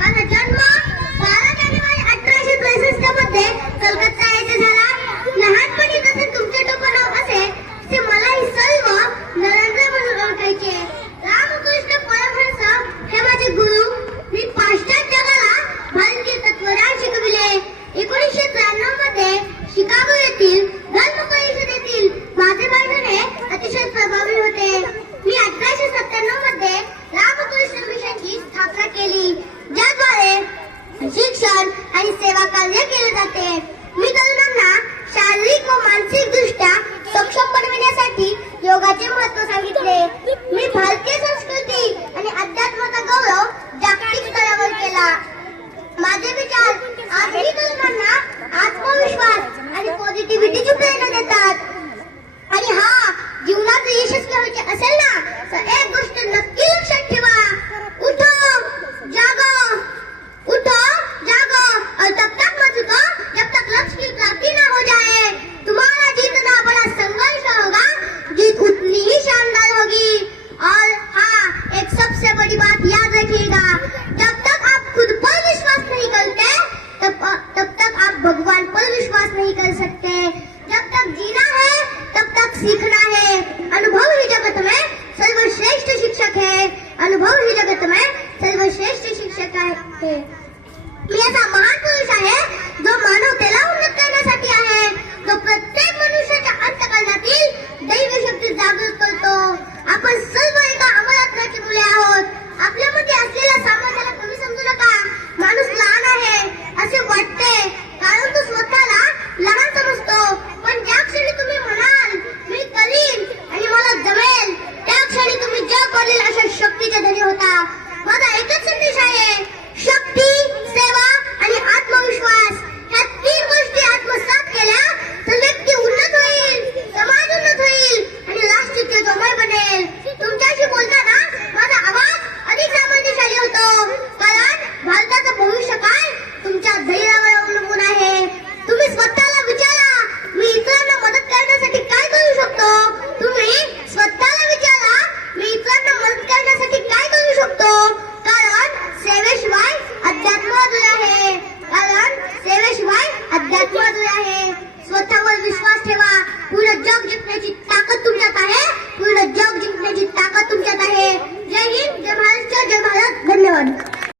माझा जन्म 12 जानेवारी 1863 मध्ये कलकत्ता येथे झाला. लहानपणी जसे तुमचे टोपण नाव असे ते मलाही सर्व नरेंद्र म्हणून ओळखायचे. रामकृष्ण परमहंस हे माझे गुरु. मी पाश्चात्य जगाला भारतीय तत्वज्ञान शिकविले. 1993 मध्ये शिकागो येथील धर्म परिषदेतील माझे भाषण हे अतिशय प्रभावी होते. मी 1897 मध्ये रामकृष्ण मिशनची स्थापना केली, ज्याद्वारे शिक्षण आणि सेवा कार्य केले जाते. मी तरुणांना शारीरिक व मानसिक दृष्ट्या सक्षम बनविण्यासाठी योगाचे महत्त्व सांगितले. मी भारतीय संस्कृती आणि अध्यात्माचा गौरव जागतिक स्तरावर केला. माझे विचार आजही तरुणांना आत्मविश्वास आणि पॉझिटिव्हिटीची प्रेरणा देतात. आणि जीवनात यशस्वी व्हायचे असेल ना, तर एक गोष्ट नक्की लक्षात ठेवा. उठो जागो, उठो जागो और तब तक मत रुको जब तक लक्ष्य की प्राप्ति ना हो जाए. तुम्हारा जीतना बड़ा संघर्ष होगा, जीत उतनी ही शानदार होगी. और एक सबसे बड़ी बात याद रखिएगा, जब तक आप खुद पर विश्वास नहीं करते तब तक आप भगवान पर विश्वास नहीं कर सकते. जब तक जीना है तब तक सीखना है. अनुभव ही जगत में सर्वश्रेष्ठ शिक्षक है. अनुभव ही जगत में सर्वश्रेष्ठ शिक्षक है. मी असा महान पुरुष आहे जो मानवतेला उन्नत करण्यासाठी आहे, जो प्रत्येक मनुष्याच्या अंतःकरणातील दैवी शक्ती जागृत करतो. आपण सर्व एका अमरात्म्याची मुले आहोत. आपल्यामध्ये असलेल्या सामर्थ्याला